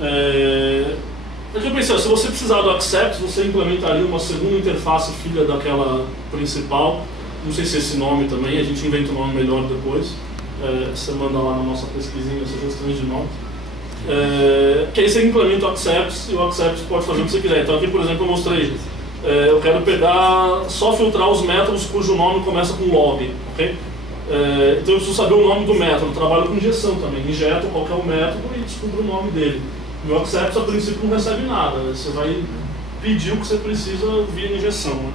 É que eu pensei, se você precisar do accept, você implementaria uma segunda interface filha daquela principal. Não sei se esse nome também, a gente inventa um nome melhor depois. Você manda lá na nossa pesquisinha sugestões de nome. Que aí você implementa o accept e o accept pode fazer o que você quiser. Então aqui, por exemplo, eu mostrei, eu quero pegar, só filtrar os métodos cujo nome começa com log, ok? Então eu preciso saber o nome do método. Eu trabalho com injeção também, injeto qual que é o método e descubro o nome dele. E o accept, a princípio, não recebe nada, você vai pedir o que você precisa via injeção, né?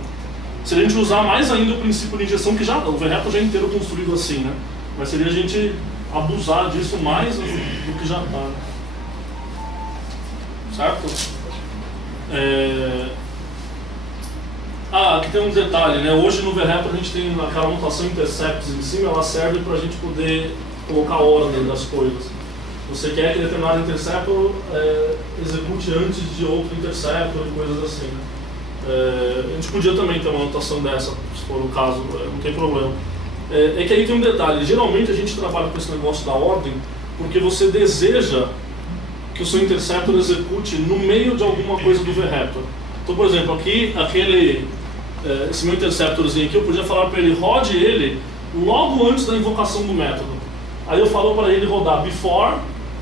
Se a gente usar mais ainda o princípio de injeção, que já o VRaptor já é inteiro construído assim, né? Mas seria a gente abusar disso mais do que já está. Certo? Aqui tem um detalhe, né? Hoje no VRaptor a gente tem aquela notação intercepts em cima, ela serve para a gente poder colocar ordem das coisas. Você quer que determinado interceptor execute antes de outro interceptor e coisas assim, né? A gente podia também ter uma notação dessa, se for o caso, não tem problema. É que aí tem um detalhe, geralmente a gente trabalha com esse negócio da ordem porque você deseja que o seu interceptor execute no meio de alguma coisa do VRaptor. Então, por exemplo, aqui, esse meu interceptorzinho aqui, eu podia falar para ele, rode ele logo antes da invocação do método. Aí eu falo para ele rodar before,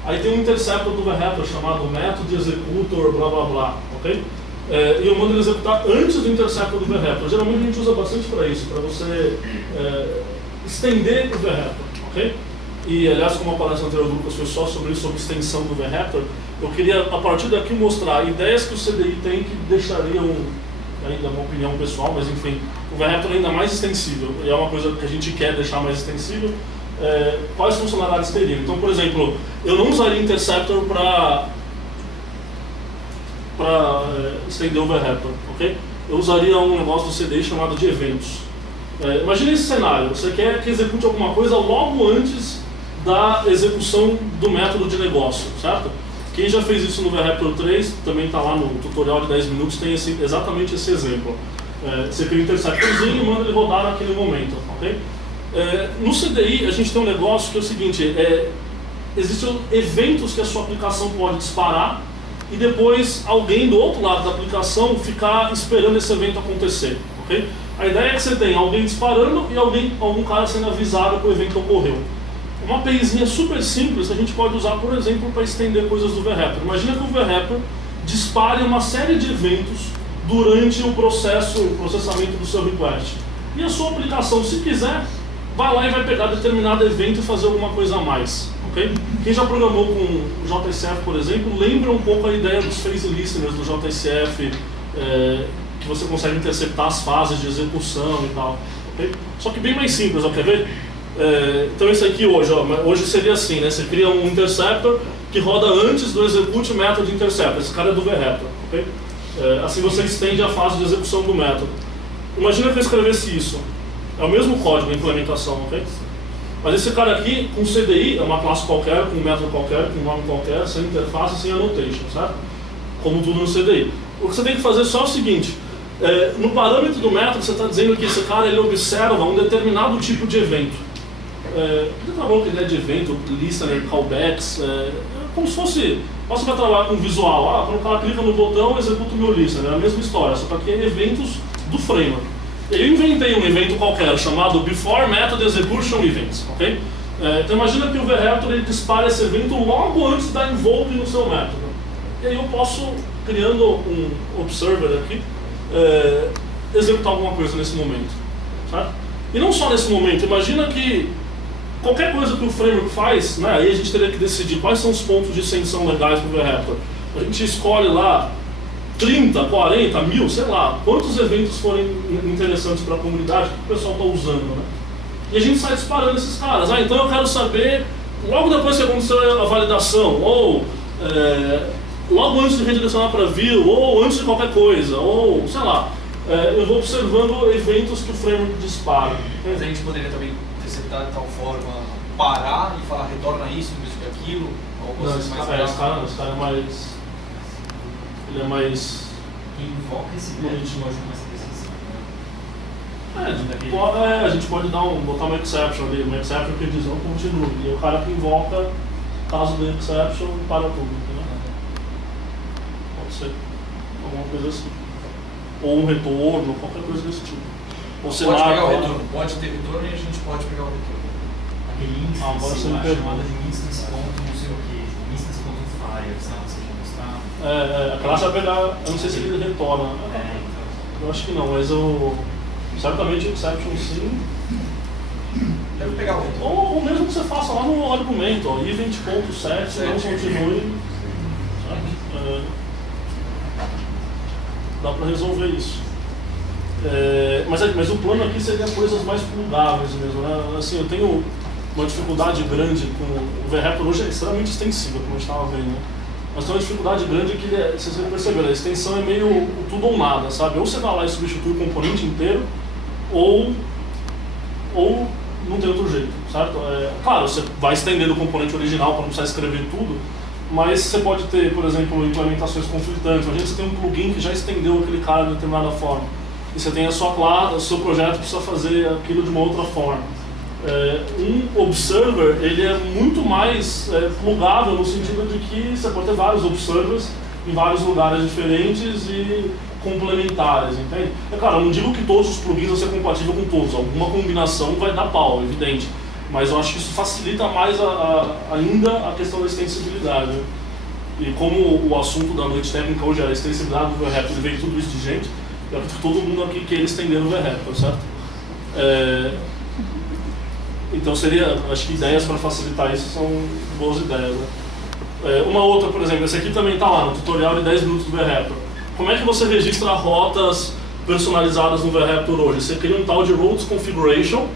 aí tem um interceptor do VRaptor chamado método executor, blá blá blá, ok? E eu mando ele executar antes do interceptor do VRaptor. Geralmente a gente usa bastante para isso, para você estender o VRaptor, ok? E aliás, como a palestra anterior do Lucas foi só sobre isso, sobre extensão do VRaptor, eu queria a partir daqui mostrar ideias que o CDI tem que deixariam, ainda uma opinião pessoal, mas enfim, o VRaptor ainda mais extensível, e é uma coisa que a gente quer deixar mais extensível. Quais funcionalidades teriam? Então, por exemplo, eu não usaria interceptor para estender o VRaptor, ok? Eu usaria um negócio do CDI chamado de eventos. Imagine esse cenário, você quer que execute alguma coisa logo antes da execução do método de negócio, certo? Quem já fez isso no VRaptor 3, também está lá no tutorial de 10 minutos, tem exatamente esse exemplo. Você cria um interceptorzinho e manda ele rodar naquele momento, ok? No CDI, a gente tem um negócio que é o seguinte, existem eventos que a sua aplicação pode disparar e depois alguém do outro lado da aplicação ficar esperando esse evento acontecer, ok? A ideia é que você tem alguém disparando e algum cara sendo avisado que o evento ocorreu. Uma APIzinha super simples que a gente pode usar, por exemplo, para estender coisas do VRaptor. Imagina que o VRaptor dispare uma série de eventos durante o processamento do seu request. E a sua aplicação, se quiser, vai lá e vai pegar determinado evento e fazer alguma coisa a mais. Okay? Quem já programou com o JSF, por exemplo, lembra um pouco a ideia dos phase listeners do JSF, que você consegue interceptar as fases de execução e tal. Okay? Só que bem mais simples, quer ver? Então esse aqui hoje seria assim, né? Você cria um interceptor que roda antes do execute method interceptor. Esse cara é do VRaptor, ok? Assim você estende a fase de execução do método. Imagina que eu escrevesse isso. É o mesmo código, a implementação, ok? Mas esse cara aqui, com CDI, é uma classe qualquer, com um método qualquer, com um nome qualquer, sem interface, sem annotation, certo? Como tudo no CDI. O que você tem que fazer só é o seguinte. No parâmetro do método, você está dizendo que esse cara ele observa um determinado tipo de evento. Você trabalhou com ideia de evento, listener, callbacks, como se fosse, você vai trabalhar com visual, quando o cara clica no botão, executa o meu listener, é a mesma história, só que aqui é eventos do framework. Eu inventei um evento qualquer chamado Before Method Execution Events, ok? Então imagina que o VRaptor ele dispara esse evento logo antes da invoke no seu método. E aí eu posso, criando um observer aqui, executar alguma coisa nesse momento, certo? E não só nesse momento, imagina que qualquer coisa que o framework faz, né, aí a gente teria que decidir quais são os pontos de extensão legais para o VRaptor. A gente escolhe lá 30, 40, 1000, sei lá, quantos eventos forem interessantes para a comunidade, que o pessoal está usando, né? E a gente sai disparando esses caras. Então eu quero saber, logo depois que aconteceu a validação, ou logo antes de redirecionar para view, ou antes de qualquer coisa, ou sei lá, eu vou observando eventos que o framework dispara. Mas a gente poderia também interceptar de tal forma, parar e falar retorna isso, isso e aquilo? Não, esse cara é mais... Ele é mais... Invoca esse bonitinho. A a gente pode botar uma exception ali, uma exception que diz não continue. E o cara que invoca, caso do exception, para tudo. Né? pode ser. Alguma coisa assim. Ou um retorno, qualquer coisa desse tipo. Ou você pode pegar o marca, retorno, pode ter retorno e a gente pode pegar o retorno. Aquele instance, agora você me a pergunta. chamada de instance ponto não sei o que, instance ponto fire, sabe? Você já mostrar. a classe vai pegar, eu não sei se ele retorna. Então. Eu acho que não, mas eu certamente exception sim. Deve pegar o retorno. Ou mesmo que você faça lá no argumento, ó, event.set, não continue. Sabe? Dá para resolver isso. Mas o plano aqui seria coisas mais plugáveis mesmo, né? Assim, eu tenho uma dificuldade grande com o VRaptor hoje é extremamente extensível, como a gente estava vendo, né? Mas tem uma dificuldade grande que, vocês perceberam, a extensão é meio tudo ou nada, sabe? Ou você vai lá e substitui o componente inteiro, ou não tem outro jeito, certo? Claro, você vai estendendo o componente original para não precisar escrever tudo, mas você pode ter, por exemplo, implementações conflitantes. Imagina que você tem um plugin que já estendeu aquele cara de determinada forma, e você tem a sua classe, o seu projeto precisa fazer aquilo de uma outra forma. Um observer, ele é muito mais plugável no sentido de que você pode ter vários observers em vários lugares diferentes e complementares, entende? Claro, eu não digo que todos os plugins vão ser compatíveis com todos, alguma combinação vai dar pau, evidente, mas eu acho que isso facilita mais ainda a questão da extensibilidade, né? E como o assunto da noite técnica hoje é a extensibilidade do VRaptor, e veio tudo isso de gente, eu acredito que todo mundo aqui quer estender o VRaptor, certo? Então acho que ideias para facilitar isso são boas ideias, né? Uma outra, por exemplo, essa aqui também está lá no tutorial de 10 minutos do VRaptor. Como é que você registra rotas personalizadas no VRaptor hoje? Você cria um tal de routes configuration,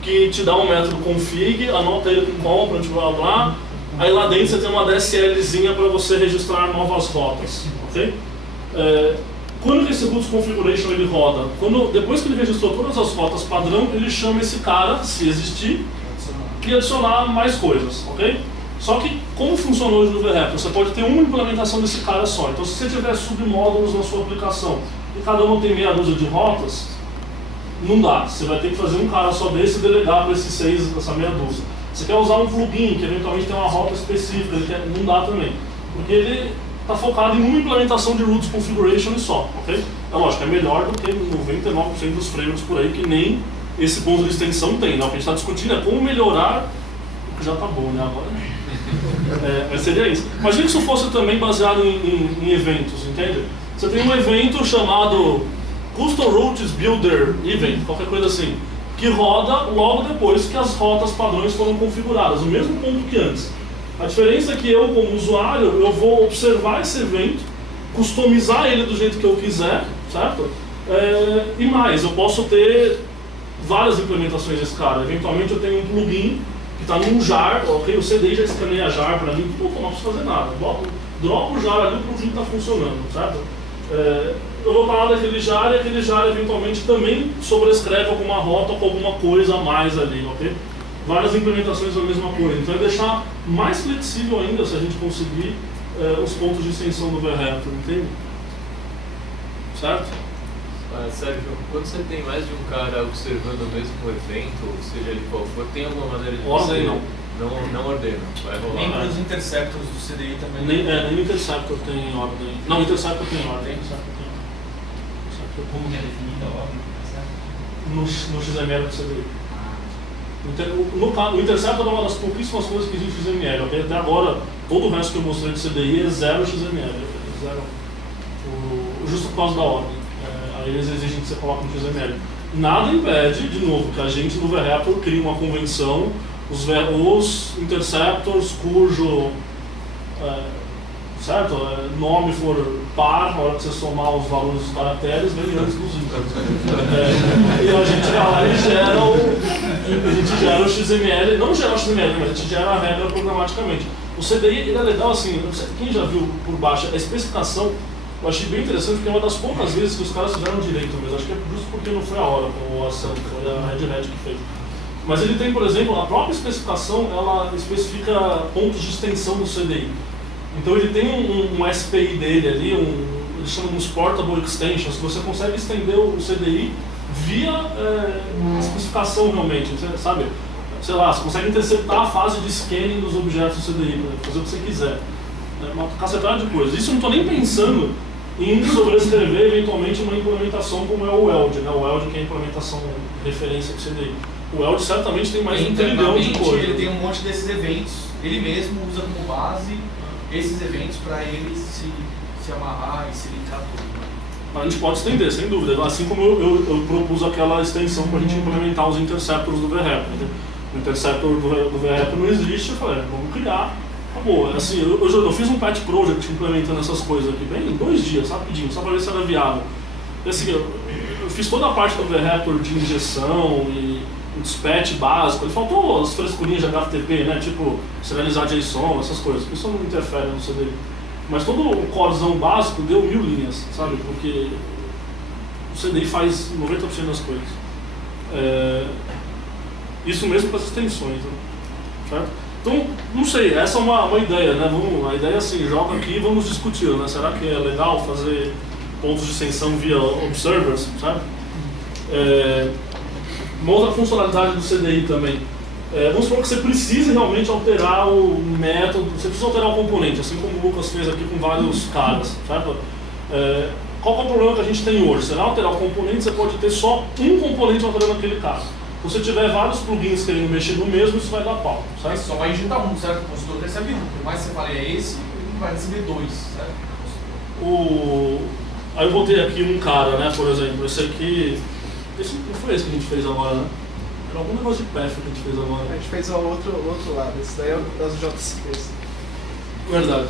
que te dá um método config, anota ele com component, blá blá, aí lá dentro você tem uma DSLzinha para você registrar novas rotas, ok? Quando que esse routes configuration ele roda? Depois que ele registrou todas as rotas padrão, ele chama esse cara, se existir, e adicionar mais coisas, ok? Só que, como funciona hoje no VRaptor? Você pode ter uma implementação desse cara só. Então, se você tiver submódulos na sua aplicação e cada um tem meia dúzia de rotas, não dá. Você vai ter que fazer um cara só desse e delegar para esses 6, essa meia dúzia. Você quer usar um plugin que eventualmente tem uma rota específica, não dá também. Porque ele está focado em uma implementação de routes configuration e só, ok? É lógico, é melhor do que 99% dos frameworks por aí que nem esse ponto de extensão tem, né? O que a gente está discutindo é como melhorar o que já está bom, né? Agora, mas seria isso. Imagina que isso fosse também baseado em eventos, entende? Você tem um evento chamado Custom Routes Builder Event, qualquer coisa assim, que roda logo depois que as rotas padrões foram configuradas, o mesmo ponto que antes. A diferença é que eu, como usuário, eu vou observar esse evento, customizar ele do jeito que eu quiser, certo? E mais, eu posso ter várias implementações desse cara. Eventualmente eu tenho um plugin que está num jar, ok? O CDI já escaneia jar para mim, não preciso fazer nada. Dropo o jar ali, o plugin está funcionando, certo? Eu vou falar daquele jar e aquele jar eventualmente também sobrescreve alguma rota com alguma coisa a mais ali, ok? Várias implementações da mesma coisa. Então é deixar mais flexível ainda se a gente conseguir os pontos de extensão do VRaptor, entende? Certo? Sérgio, quando você tem mais de um cara observando o mesmo evento, seja ele qual for, tem alguma maneira de Ordem não ordena, vai rolar. Nem para os interceptors do CDI também. Nem o Interceptor tem ordem. Não, o Interceptor tem ordem. Como que é definida a ordem? No XML do CDI. O Interceptor é uma das pouquíssimas coisas que existe no XML, ok? Até agora, todo o resto que eu mostrei do CDI é 0 XML. Justo por causa da ordem. Aí eles exigem que você coloque no XML. Nada impede, de novo, que a gente no VRaptor crie uma convenção, os interceptors cujo nome for par, na hora que você somar os valores dos caracteres, vem antes dos ímpares. E a gente vai lá e gera o XML, não gera o XML, mas a gente gera a regra programaticamente. O CDI ele é legal assim, não sei quem já viu por baixo, a especificação eu achei bem interessante porque é uma das poucas vezes que os caras fizeram direito mesmo, acho que é justo porque não foi a hora com a ação, foi a Red Hat que fez. Mas ele tem, por exemplo, a própria especificação, ela especifica pontos de extensão do CDI. Então ele tem um SPI dele ali, eles chamam de uns Portable Extensions, que você consegue estender o CDI via especificação realmente, você sabe? Sei lá, você consegue interceptar a fase de scanning dos objetos do CDI, fazer o que você quiser. uma cacetada de coisas. Isso eu não estou nem pensando em sobrescrever eventualmente uma implementação como é o Weld, né? O Weld que é a implementação referência do CDI. O Weld certamente tem mais de 1 trilhão de coisas. Ele tem um monte desses eventos, ele mesmo usa como base esses eventos para ele se amarrar e se linkar tudo. A gente pode estender, sem dúvida. Assim como eu propus aquela extensão para a gente implementar os interceptors do VREP. O interceptor do VREP não existe, eu falei, vamos criar. Acabou. Assim, eu fiz um pet project implementando essas coisas aqui, bem em 2 dias, rapidinho, só para ver se era viável. E, assim, eu fiz toda a parte do VREP de injeção e o dispatch básico. Ele faltou as frescurinhas de HTTP, né? Tipo, serializar JSON, essas coisas. Isso não interfere no CDI. Mas todo o corezão básico deu 1000 linhas, sabe? Porque o CDI faz 90% das coisas. Isso mesmo com as extensões, né? Certo? Então, não sei, essa é uma ideia, né? A ideia é assim, joga aqui e vamos discutir, né? Será que é legal fazer pontos de extensão via observers, sabe? Uma outra funcionalidade do CDI também. Vamos supor que você precise realmente alterar o método, você precisa alterar o componente, assim como o Lucas fez aqui com vários caras, certo? Qual é o problema que a gente tem hoje? Se você alterar o componente, você pode ter só um componente alterando aquele caso. Se você tiver vários plugins querendo mexer no mesmo, isso vai dar pau, certo? Mas só vai injetar um, certo? O consultor recebe um, por mais que você fale esse, ele vai receber 2, certo? Aí eu botei aqui um cara, né, por exemplo, esse aqui, não foi esse que a gente fez agora, né? Era algum negócio de PF que a gente fez agora. A gente fez o outro lado, esse daí é o das JCPs. Verdade.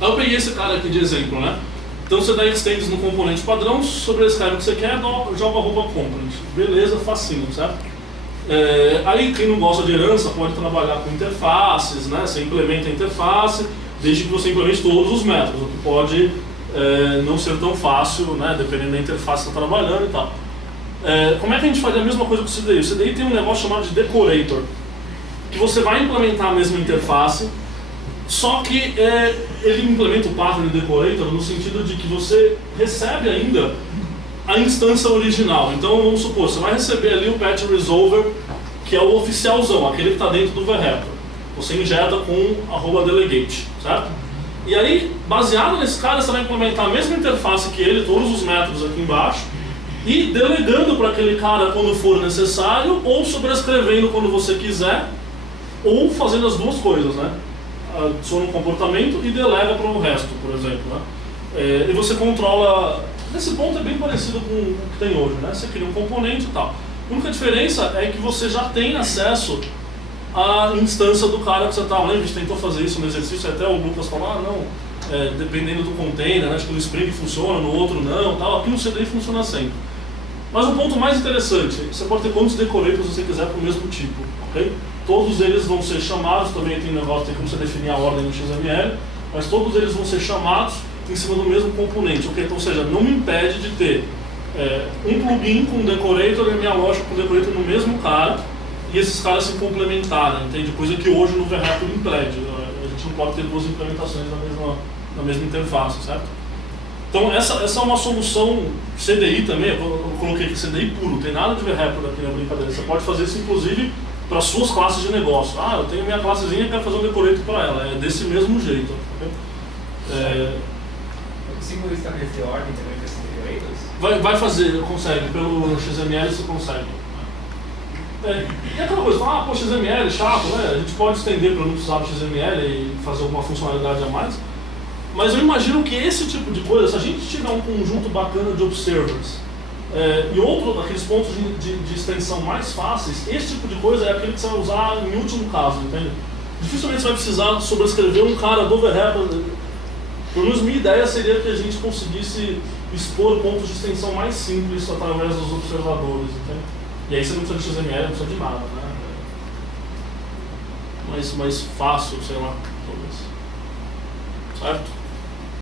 Aí eu peguei esse cara aqui de exemplo, né? Então você dá extends no componente padrão, sobrescreve o que você quer, joga @component. Beleza, facinho, certo? Aí quem não gosta de herança pode trabalhar com interfaces, né? Você implementa a interface, desde que você implemente todos os métodos, o que pode não ser tão fácil, né? Dependendo da interface que você está trabalhando e tal. Como é que a gente faz a mesma coisa com o CDI? O CDI tem um negócio chamado de decorator, que você vai implementar a mesma interface, só que ele implementa o pattern decorator no sentido de que você recebe ainda a instância original. Então vamos supor, você vai receber ali o patch resolver, que é o oficialzão, aquele que está dentro do VREP. Você injeta com @delegate, certo? E aí, baseado nesse cara, você vai implementar a mesma interface que ele, todos os métodos aqui embaixo, e delegando para aquele cara quando for necessário, ou sobrescrevendo quando você quiser, ou fazendo as duas coisas, né? Adiciona um comportamento e delega para o resto, por exemplo, né? E você controla. Nesse ponto é bem parecido com o que tem hoje, né? Você cria um componente e tal. A única diferença é que você já tem acesso à instância do cara que você está. Lembra? A gente tentou fazer isso no exercício, até o Lucas falou, não, dependendo do container, né? Acho que no Spring funciona, no outro não, tal. Aqui no CDI funciona sempre. Mas o ponto mais interessante, você pode ter quantos decorators você quiser para o mesmo tipo, ok? Todos eles vão ser chamados, também tem negócio, tem como você definir a ordem no XML, mas todos eles vão ser chamados em cima do mesmo componente, ok? Então, ou seja, não me impede de ter um plugin com decorator e a minha loja com decorator no mesmo cara, e esses caras se complementarem, entende? Coisa que hoje no VREP impede, a gente não pode ter duas implementações na mesma interface, certo? Então essa é uma solução CDI também, eu coloquei aqui CDI puro, não tem nada de VREP aqui na brincadeira, você pode fazer isso inclusive para suas classes de negócio. Eu tenho minha classezinha e quero fazer um decorator para ela, é desse mesmo jeito. Eu consigo estabelecer ordem também para esses decorators? Vai fazer, consegue, pelo XML você consegue. E aquela coisa, XML, chato, né? A gente pode estender para não precisar do XML e fazer alguma funcionalidade a mais. Mas eu imagino que esse tipo de coisa, se a gente tiver um conjunto bacana de observers e outro daqueles pontos de extensão mais fáceis, esse tipo de coisa é aquele que você vai usar em último caso, entende? Dificilmente você vai precisar sobrescrever um cara do VREP. Pelo menos minha ideia seria que a gente conseguisse expor pontos de extensão mais simples através dos observadores, entende? E aí você não precisa de XML, não precisa de nada, né? Mais fácil, sei lá, talvez. Certo?